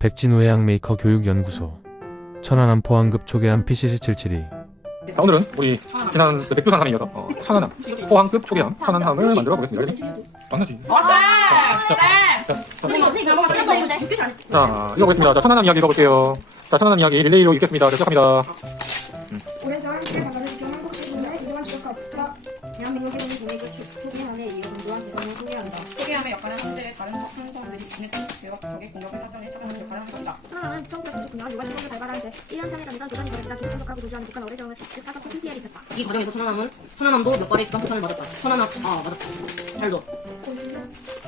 백진우 해양 메이커 교육연구소 천안함 포항급 초계함 PCC772 자, 오늘은 우리 지난 그 백두산함에 이어서 어, 천안함, 포항급 초계함, 천안함을 만들어 보겠습니다. 그지? 당연하지. 왔어! 자, 읽어보겠습니다. 자, 천안함 이야기 읽어볼게요. 자, 천안함 이야기 릴레이로 읽겠습니다. 자, 시작합니다. 이 과정에서 천안함은 천안함도 몇 발의 기관 폭탄을 맞았다. 천안함 아 맞았다. 잘도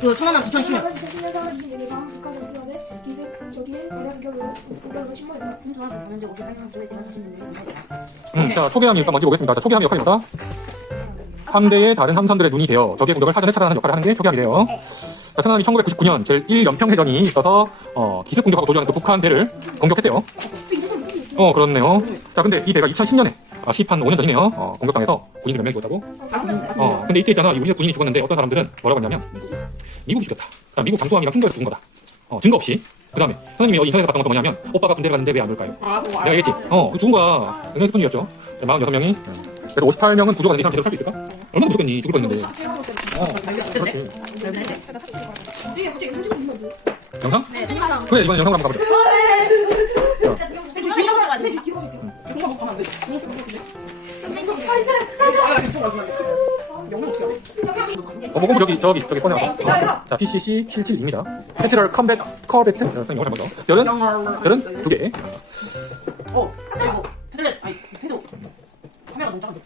그 천안함 2010년 2010년 26일과 북한 수업의 기술 저기에 대량 공격으로 공격으로 침몰했다. 순천함 전현재 58년 9월 46년에 전달했다. 음, 자, 초계함이 일단 먼저 보겠습니다. 자, 역할이 뭐다? 함대의 다른 함선들의 눈이 되어 적의 공격을 사전에 차단하는 역할을 하는 게 초계함이래요. 자, 천안함이 1999년 제1연평해전이 있어서 어, 기습 공격하고 도주하는 그 북한 배를 공격했대요. 어, 그렇네요. 자, 근데 이 배가 2010년에 아, 10한 5년 전이네요. 어, 공격당해서 군인이 몇 명이 죽었다고? 어, 근데 이때 있잖아. 이 우리나라 군인이 죽었는데 어떤 사람들은 뭐라고 했냐면 미국이 죽였다. 그러니까 미국 잠수함이랑 충돌해서 죽은 거다. 어, 증거 없이. 그 다음에 선생님이 어디 인터넷에 봤던 것도 뭐냐면 오빠가 군대 갔는데 왜 안 올까요? 내가 얘기했지. 어, 죽은 거야. 그냥 뿐이었죠. 46명이. 그래도 58명은 구조가 되는데 이 사람 제대로 살 수 있을까? 얼마나 무섭겠니? 죽을 뻔했는데. 어, 그렇지. 영상? 그래, 이번엔 영상으로 한번 가보자. 어, 뭐, 저기, 저기, 저기 꺼내서. 어. 자, PCC 772입니다. 패트럴 컴뱃, 커베트. 자, 영어 한번 더. 별은? 별은 두 개. 어 그리고 헤들렛 아니 헤드 카메라 너무 작은데.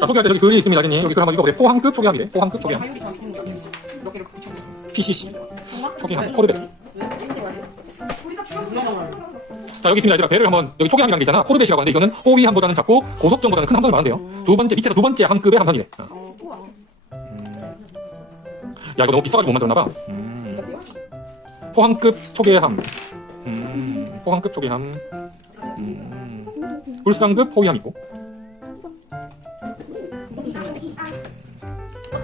자, 소개할 때 여기 글이 있습니다, 아니 여기 글 한번 읽어보세요. 포항급 초계함이래. 포항급 붙여. PCC. 초계함, 코르벳. 유명한 자, 여기 있습니다, 얘들아. 배를 한번, 여기 초계함이라는 게 있잖아. 코르벳이라고 하는데, 이거는 호위함보다는 작고, 고속정보다는 큰 함선을 말한대요. 두 번째, 밑에서 두 번째 함급의 함선이래. 어. 음. 야, 이거 너무 비싸가지고 못 만들었나봐. 음. 포항급 초계함. 음. 포항급 초계함. 음. 울산급 호위함 있고.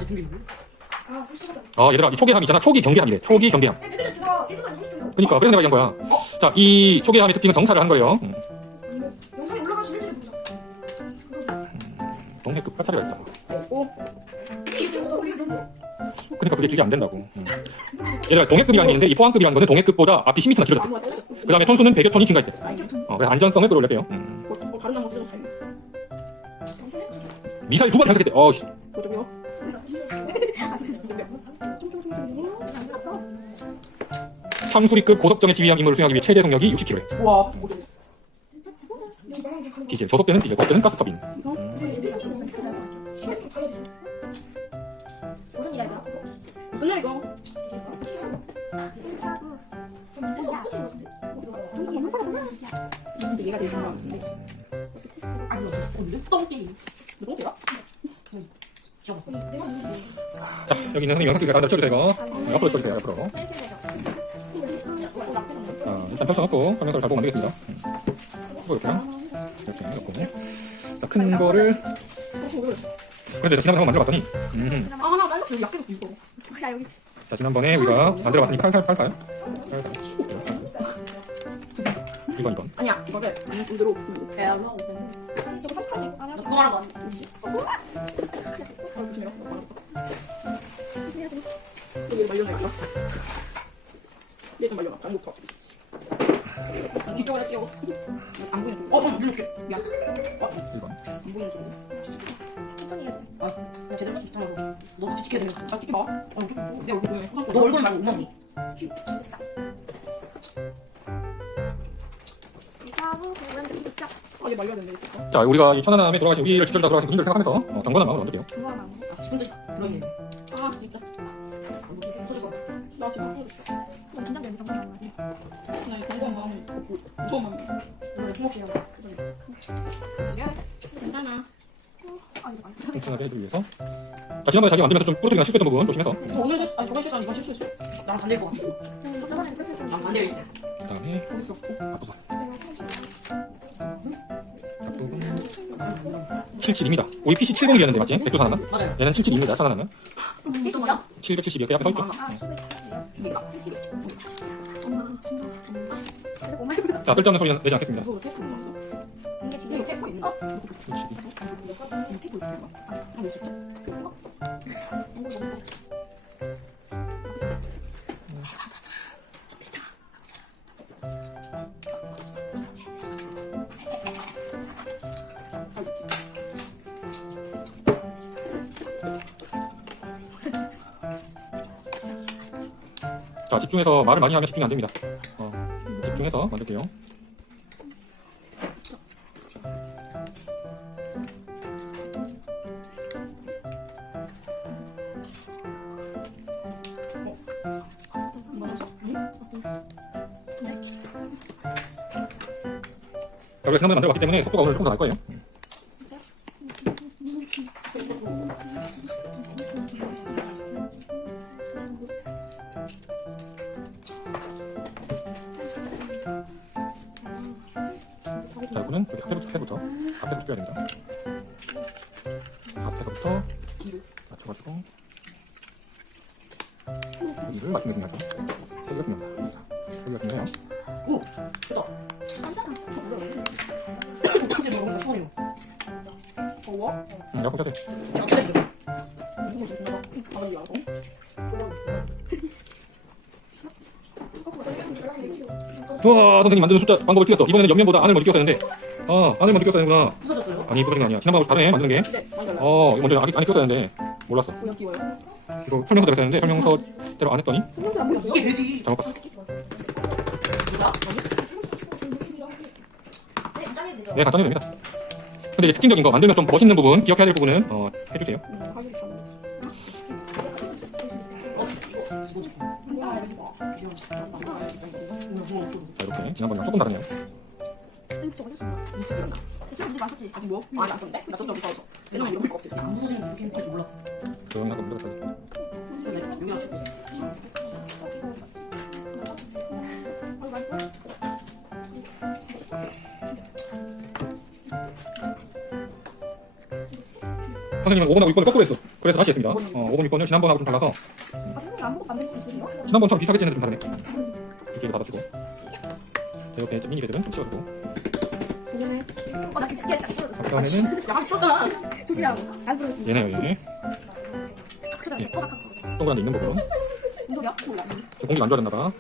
준비. 아, 얘들아, 이 초계함 있잖아. 초기 경계함이래. 초기 경계함. 애들은 누가 1분 안 30초요. 그니까, 그래서 내가 얘기한 거야. 자, 이 초계함의 특징은 정찰을 한 거예요. 음. 영상에 올라가신 일지를 보자. 동해급 까차리가. 이게 유튜브도 올리면 되는데. 그러니까 그게 길이 안 된다고. 음. 얘들아 동해급이라는 게 있는데 이 포항급이라는 거는 동해급보다 앞이 10m나 길어졌대. 그 다음에 톤수는 100여 톤이 증가했대. 어, 그래서 안전성을 끌어올렸대요. 음. 다른 나무 쓰고 잘. 미사일 두번 장착했대. 어, 씨. 저기요. 참수리급 고속정의 지휘함 임무를 수행하기 위해 최대 속력이 60km래. 우와. 디젤, 저속배는 디젤, 고속배는 가스터빈. 무슨 이거? 근데 얘가 중요한데. 아니. 자, 여기 있는 선생님 영상 찍기가 다들 쳐주세요, 옆으로 쳐주세요, 옆으로. 자, 일단 펼쳐놓고 화면을 잘 보고 만들겠습니다. 음. 이거 이렇게. 이렇게 놓고. 자, 큰 거를. 그런데 지난번에 한번 만들어 봤더니, 음. 아 하나 잘랐어. 여기 놓고 이거. 야 여기 자, 지난번에 우리가 만들어 봤으니까 살살, 살살. 살살. 1번, 2번. 아니야 이거를 돼. 배로. 저거 턱하지. 나 그거 말한 거 아니야? 여기 말려놔. 얘좀 말려놔. 장부터. 아, 제대로 너 같이 지켜야 돼. 아, 찍지 마. 아, 내 얼굴 보여. 너 얼굴 말고 아, 얘 말려야. 진짜. 자, 우리가 이 천안함에 돌아가신 우리를 지켜주다 돌아가신 군인들 생각하면서 어, 경건한 마음으로 만들게요. 지난번에 자기 만들면서 좀 뿌듯이나 실패했던 부분 조심해서. 저 오늘 실수 아니 저번 실수 아니 이번 실수했어 나랑 반대일 것 같아 음, 저번에는 그렇게 했었는데. 난 반대에 있어 그 다음에 어디 있어 앞부분. 앞부분. 77입니다. 우리 PC 70이었는데 맞지? 백두산 하나? 맞아요 얘는 77입니다. 천안함은. 진짜 뭐야? 772 옆에 앞에 서 있죠. 아 소매. 이거 이거 자, 쓸데없는 소리 내지 않겠습니다. 이거 테이프 뒤에 이거 테이프 있나? 그렇지. 이거 테이프 있지 이거? 아, 이거 진짜. 자, 집중해서 말을 많이 하면 집중이 안 됩니다. 어, 집중해서 만들게요. 자, 우리가 지난번에 만들어봤기 때문에 속도가 오늘 조금 더 날 거예요. 자, 이거는 여기 앞에부터, 앞에부터, 앞에부터 빼야 됩니다. 앞에서부터 맞춰가지고 여기를 맞추면 됩니다. 여기가 중요합니다. 자, 여기가 중요해요. 오! 됐다. 이제 먹는 거 처음이에요. 더워? 음, 에어컨 켜세요. 와, 선생님 만드는 숫자 방법을 틀렸어. 이번에는 옆면보다 안을 먼저 끼웠어야 되는데. 아, 안을 먼저 끼웠어야 되는구나. 부서졌어요? 아니, 부서진 게 아니야. 지난번하고 다르네, 만드는 게. 네, 많이 달라요. 어, 이거 먼저 안에, 안에 끼웠어야 되는데. 몰랐어. 그냥 끼워요. 이거 설명서대로 했어야 되는데, 설명서대로 안 했더니, 이게 되지. 잘못 봤어. 네, 간단히 됩니다. 근데 이제 특징적인 거, 만들면 좀 멋있는 부분, 기억해야 될 부분은, 어, 해주세요. 어, 이 지난번이랑 조금 다르네요. 아니 뭐? 아니 안 썼는데? 나 썼어 못 썼어. 왜냐면 이런 거 없지. 안 부서지면 이렇게 할줄 몰라. 조용히 하고 만들었더니. 근데 여기 하시고. 선생님은 5번하고 6번을 거꾸로 했어. 그래서 다시 했습니다. 어, 5번, 6번을 지난번하고 좀 달라서, 아, 선생님 안 보고 만들 수 있으세요? 지난번처럼 비슷하게 했는데 좀 다르네. 이렇게 받아주고. 자, 이렇게 좀 미니 배들은 좀 씌워주고. 이거는 어, 나 그게 그 다음에는 야 썼잖아. 조심하고 안. 얘네요, 얘네. 그다음에 예. 허락하고 동그란 데 있는 부분. 몰라. 저 공기가 안 좋아졌나봐.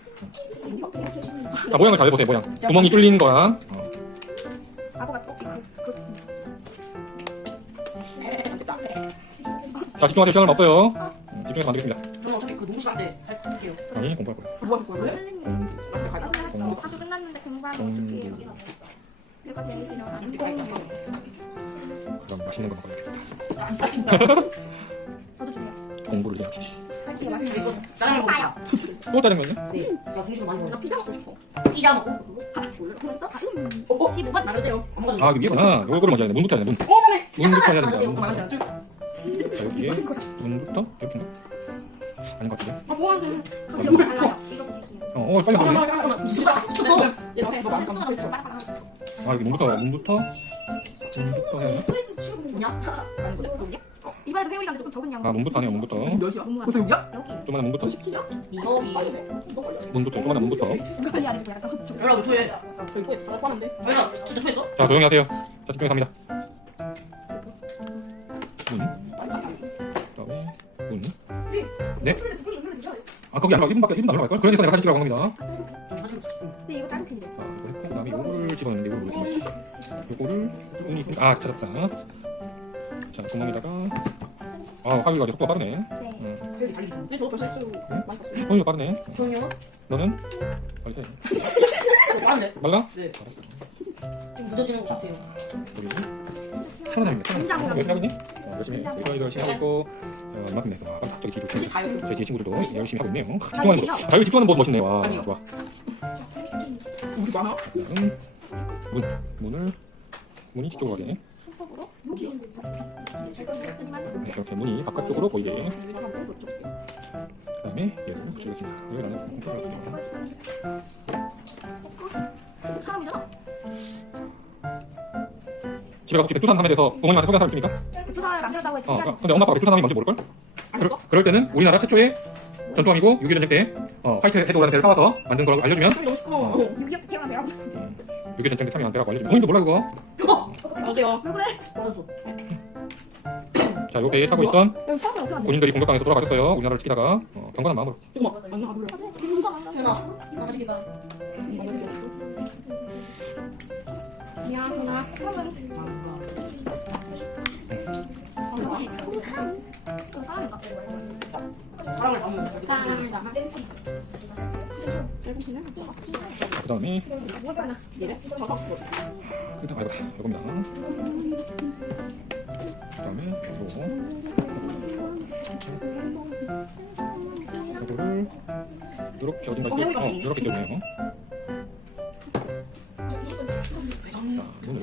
자, 모양을 잘 보세요, 모양. 구멍이 뚫린 거야. 어, 아고가 또 그, 그, 자, 집중하세요. 시간은 없어요. 음, 집중해서 만들겠습니다. 저는 어차피 그 농구 시간 때 할게요. 아니, 공부할 거예요. 뭐할 거예요? 재밌으려고 안? 그럼 맛있는 거 먹어요. 안 싹힌다. 저도 주세요. 공부를 해야지. 할게요. 맛있는 거. 짜장면 먹자. 또 짜장면요? 네. 나 중식 많이 먹어. 나 피자 먹고 싶어. 피자 먹고. 그랬어? 어? 15번 말해도 안 먹어도 아, 이거 위에구나. 요거를 먼저 해야 돼. 문부터 해야 돼, 문. 어머네. 문부터 해야 안 돼요. 된다. 않죠? 자, 여기에 문부터? 이렇게. 아닌 것 같은데. 아 뭐 하는데? 그럼 이거 달라요. 이거 드릴게요. 어, 어, 빨리 가볼래? 진짜 시켰어. 얘너 해. 너안 속도가 가면 엄청 빨빨하고. 아, 여기 문부터, 문부터. 문부터 해야 돼. 스위스 뭐냐? 아니 이번에도 회오리랑 조금 적은 양. 아, 문부터 하네요, 문부터. 몇이야? 벌써 여기야? 여기. 조만한 문부터. 17이야? 이석이. 문부터, 조만한 문부터. 그래야 되고 약간 흑 연락 왜 토해? 저희 토해. 잘할 뻔한데. 연락 진짜 토했어? 자, 조용히 하세요. 자, 집중해서 갑니다. 문. 그다음에 문. 네? 아, 거기 아니라 1분밖에 1분 안 올라갈 걸? 그러니까 내가 사진 찍으라고 좋겠어. 근데 이거 짧게 이래. 자, 이거 했고, 그 다음에 요거를 집어넣는데 뭐지? 요거를, 문이, 아, 찾았다. 자, 구멍에다가. 아, 화요가 속도가 빠르네. 네. 여기 달리지. 근데 저도 벌써 했어요. 많이. 화요가 빠르네. 저는요? 너는? 빨리 해. 빠른데? 빨라? 네. 알았어. 좀 늦어지는 것 같아요. 천원입니다. 긴장해요. 열심히 하고 있니? 어, 열심히 해. 이거 이거 열심히 하고 있고 어, 이만큼 내서 아, 저기 뒤로. 자유. 제 뒤에 친구들도 열심히 하고 있네요. 집중하는 거. 자유 집중하는 거 멋있네. 와, 아니요. 좋아. 우리 많아? 음, 문, 문을 문이 뒤쪽으로 가게. 네, 이렇게 문이 바깥쪽으로 보이게. 그 다음에 얘를 붙이겠습니다. 얘를 나는 붙여겠습니다. 사람이잖아. 집에 가서 백두산 대해서 부모님한테 소개한 사람 있습니까? 주사를 만들었다고 했지. 어, 근데 엄마 아빠가 백두산 함이 뭔지 모를걸? 알았어? 그럴 때는 우리나라 최초의 전투함이고 6.25 전쟁 때 어, 화이트 헤드오라는 배를 사와서 만든 거라고 알려주면 향이 너무 시커. 유기업 태어난 배라고 유교 전쟁에 참여한 배라고 알려주면 본인도 몰라 그거 어! 어때요? 왜 그래? 알았어. 자, 요 배에 타고 있던 어떻게 안 돼? 군인들이 공격당해서 돌아가셨어요 우리나라를 지키다가 어, 경건한 마음으로 잠깐만. 아니, 아, 몰라. 누가 만나? 현아, 나가시기 봐. 미안 누나 사람은 사람인가? 사랑을 담는 사람을 남아 그 다음에? 저거. 일단 아이고 이겁니다 그 다음에 요거 이거를 이렇게 어딘가 어, 어. 이렇게 잡는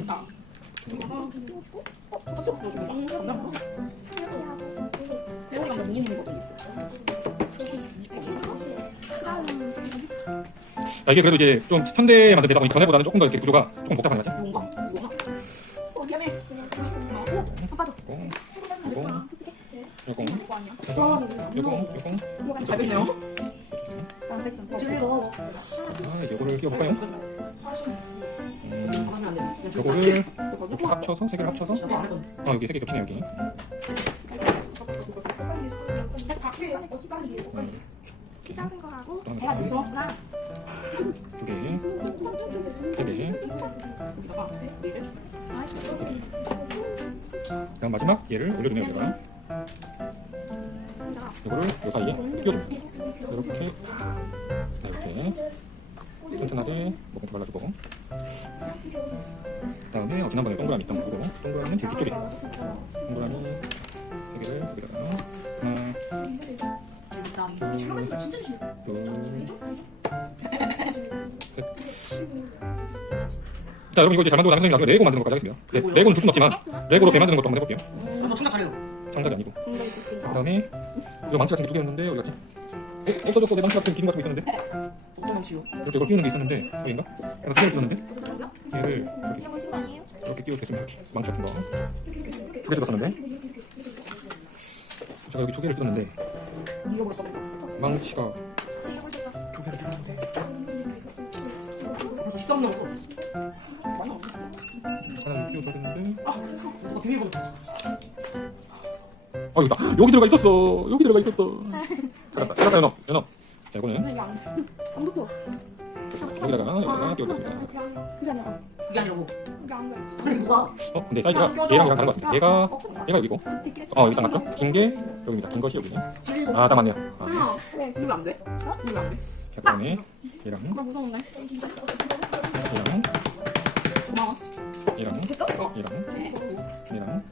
자, 회 오리가 뭐 미니는 것도 있어. 아, 이게 그래도 이제 좀 현대에 만든 배다 보니 전에보다는 조금 더 이렇게 구조가 조금 복잡한 뭔가? 어 미안해 아빠 요거 요거 요거 요거 요거 즐거워. 아 요거를 끼워볼까요? 음, 요거를 이렇게 합쳐서 세 개를 합쳐서. 아 여기 세 개 겹치네 여기 그다음 마지막 얘를 올려주네요 제가. 요거를 요 사이에 끼워줍니다. 이렇게. 네, 이렇게. 튼튼하게 먹고 발라주고. 그다음에 어, 지난번에 동그라미 있던 거고. 동그라미는 뒤 뒤쪽에 동그라미 여기다가 하나 둘, 셋. 자 여러분 이거 이제 잘 만들고 선생님 나중에 레고 만드는 것까지 하겠습니다 레, 레고는 줄 수는 없지만 레고로 배 만드는 것도 한번 해볼게요 음, 저 청각 잘해요. 창작이 아니고 그 다음에 이거 망치 같은 게 두 개였는데 어디 갔지? 어? 없어졌어 내 망치 같은 기둥 같은 게 있었는데 어떤 치유? 이렇게 이걸 끼우는 게 있었는데 여기인가? 내가 두 개를 끼웠는데 얘를 이렇게, 거? 이렇게 끼워주겠습니다 이렇게 망치 같은 거 두개 들었었는데 제가 여기 두 개를 끼웠는데. 이거 벌써 망치가 두 개를 들었는데. 벌써 13년 넘었어. 많이 넘었어. 하나를 끼워줘야겠는데. 뭔가 비밀번호 줬어. 아 여기다. 여기 들어가 있었어. 여기 들어가 있었어. 찾았다. 찾았다 연어. 연어. 자 이거는. 이게 안 돼. 아무것도 여기다가 여기다가 끼워줬습니다. 그게 아니 라 그게 아니라고. 아니, 누가? 어 근데 사이즈가 얘랑 얘랑 다른 것 같습니다 얘가 얘가 여기고. 어 여기 딱 맞죠? 긴게 여기입니다. 긴 것이 여기네. 아딱 맞네요. 아, 하나. 이거 안 돼? 이거 안 돼? 자 그다음에 얘랑. 나 무서운데? 얘랑. 고마워. 얘랑. 얘랑. 얘랑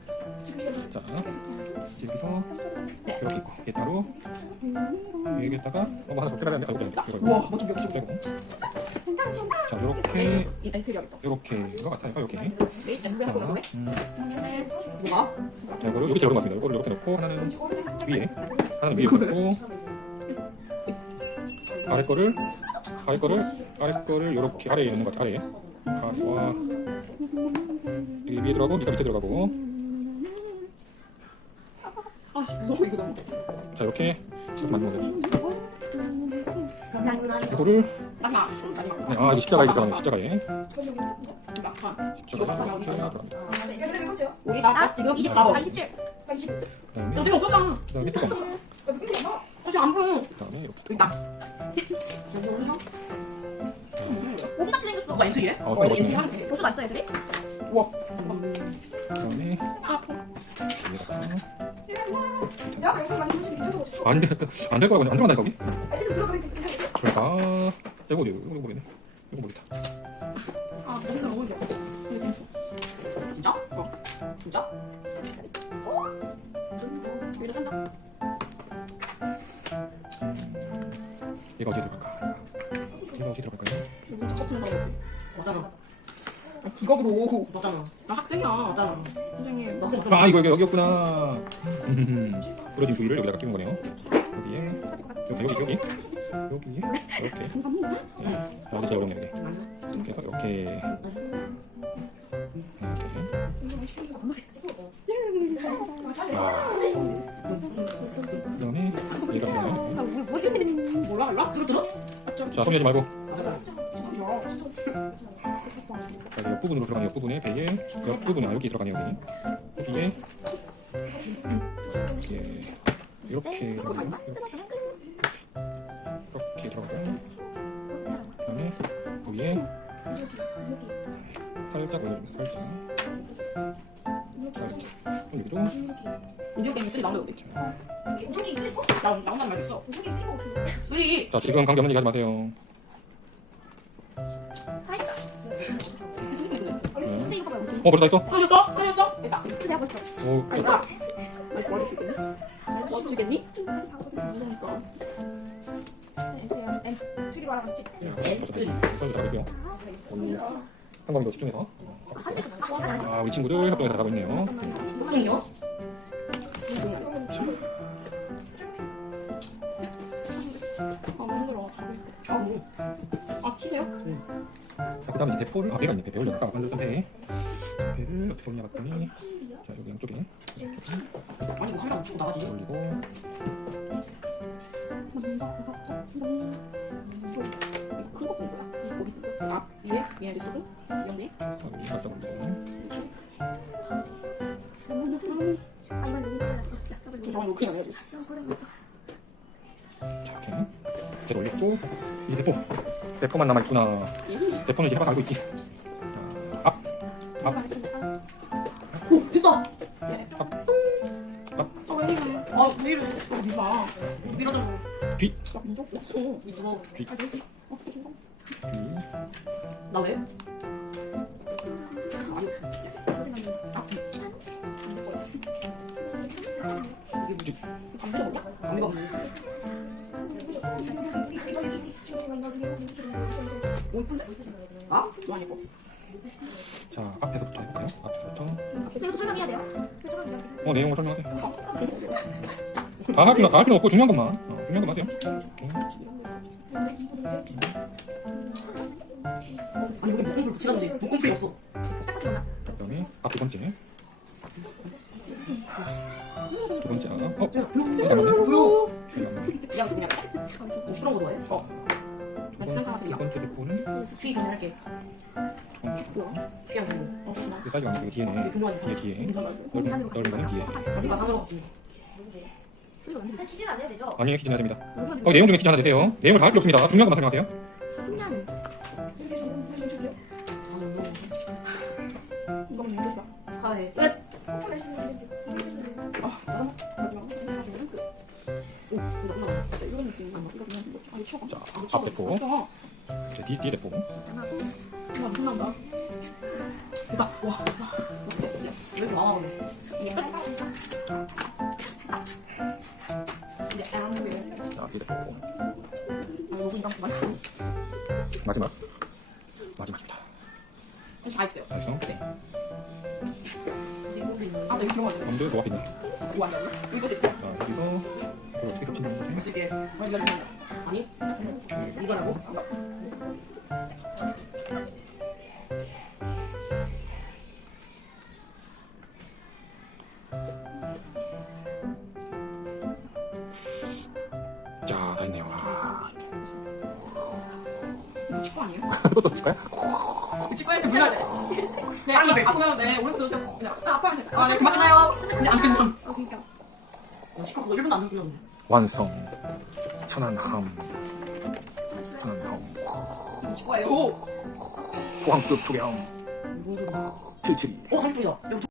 자 여기서 이렇게 있고 얘 따로. 여기에다가 어, 뭐 하나 더 뜯어야 되는데 아, 여기 이거 우와, 멋좀 여기 좀 빼고 자 요렇게. 이 엔트 해야겠다. 요렇게인 것 같아요. 이렇게. 거라고 해? 음? 자 이거를 여기 제일 같습니다. 이거를 이렇게 넣고 하나는 위에 하나는 위에 놓고 아래 거를 아래 거를 아래 거를 요렇게 아래에 있는 것 같아 아래에. 아와 여기 위에 들어가고 밑에 밑에 들어가고 아, 무서워, 이거 너무. 자 이렇게 거죠 마지막. 이거를 마지막. 네, 아 이게 십자가에 거예요, 십자가에 약간. 십자가에 들어갑니다 우리 나 지금 24번. 27 그다음에 너 내가 없었잖아. 그다음에 쓸 겁니다 어, 지금 안 보여. 그다음에 이렇게 여기 있다. 오기같이 생겼어 너가 엔트리해? 어, 그거 멋있네. 벌써 다 있어 애들이? 우와. 많이 보시면 괜찮은 거죠? 안돼 안될 거라고 안 들어간다니까 거기 아 지금 들어가면 괜찮겠어? 그러니까 이거 이거 이거 모르겠네 이거 모르겠다 아, 너무 너무 이거 재밌어. 진짜? 어. 진짜? 얘가 어디에 들어갈까 얘가 어디에 들어갈까요 누구 커플 사람 같아. 맞잖아. 아, 직업으로. 맞잖아. 나 학생이야. 맞잖아. 선생님. 나 아 이거 여기 여기였구나 음, 부러진 주위를 여기다가 끼운 거네요 여기에 여기 여기 여기 여기에 이렇게 네. 아, 어디 제가 어렵네 여기 이렇게 해서 이렇게 이렇게 아 그다음에 얘가 그러면 몰라, 몰라? 뚜루뚜루? 자, 손 내지 말고. 자, 이제 옆부분으로 들어가는 옆부분에 배에 옆부분에 아, 여기 들어가네요, 여기. 여기에 이렇게 이렇게 들어가고요. 이렇게 들어가고 그다음에 여기에 살짝 올려줍니다. 살짝. 살짝. 여기도 게임 쓰리? 나말 있어. 쓰리. 자, 지금 관계 없는 얘기 하지 마세요. 봐요. 어, 그러다 있어? 하셨어? 하셨어? 됐다. 내가 벌써. 오, 아니 뭐야? 나 도와줄 수 있겠 니? 도와줄 수 있겠니? 무서우니까. 트리로 알아봤지? 벌써 네, 벌써 잘하고요. 우리 한광이도 집중해서. 아, 우리 친구들 협동해서 잘하고 있네요. 뭐예요? 아? 자, 그 다음에 이제 대포를, 아, 배가 있네. 배를 여기다가 만들었던 배. 배를 어떻게 올리냐 봤더니, 자, 여기 양쪽에 카 치고 나가지. 올리고, 이거 큰거 쓰는 거야? 어디 쓰는 거야? 아 위에? 위에도 쓰고? 위에? 자, 여기 살짝 올리고. 아 이건 여기 있잖아. 잠깐만 이거 그냥 해야지. 자, 이렇게. 대로 올렸고, 이제 대포. 대포만 남아있구나. 대포는 이제 해봐서 알고 있지. 민정 없어. 있어. 뒤, 아 되지? 어 진정. 뒤. 나 왜? 이쁜데? 아? 너 아니고. 자, 앞에서부터 해볼까요? 앞에서부터. 이것도 설명해야 돼요. 이거 설명해야 돼요. 어, 내용을 설명하세요. 다 할 필요, 다 할 필요 없고 중요한 것만. 어, 중요한 것만 하세요. 붙이던지 목공풀이 없어. 그 다음에 앞두 번째. 두 번째. 어, 잠깐만요. 조용. 잠깐만요. 그냥 그냥. 뭐 시끄러운 거 좋아해? 어. 두난 친한 번째, 두 사람들이야. 번째 대포는 수익 그냥 할게. 두 번째. 뭐야? 취향 나. 그 사이즈가 안 되게 뒤에네. 뒤에, 뒤에. 넓은, 넓은 거는 뒤에. 우리가 산으로 갔습니다. 기준 안 해야 되죠? 아니에요, 기준 해야 됩니다. 어, 내용 중에 기준 하나 내세요. 내용을 다 할 필요 없습니다. 중요한 것만 설명하세요. 신기하네. 가해. 끝. 아, 올라가. 이런 느낌. 아, 이거 그냥 이거. 아. 자, 앞 대포. 어, 뒤, 뒤에 대포. 나 신난다. 됐 자, 다 있네요. 와. 이거 치과 아니에요? 이것도 줄까요? 그 치과에서 문할 때. 네, 아니, 아프면 네, 오른손 들으세요. 그냥, 아, 아파요. 아, 네, 그만 끝나요. 근데 안 끝남. 어 그러니까. 어, 치과 그거 1분도 안 들으면. 완성. 천안함. 포항급 초경. 뭔 소리야. 77. 어, 30분이다.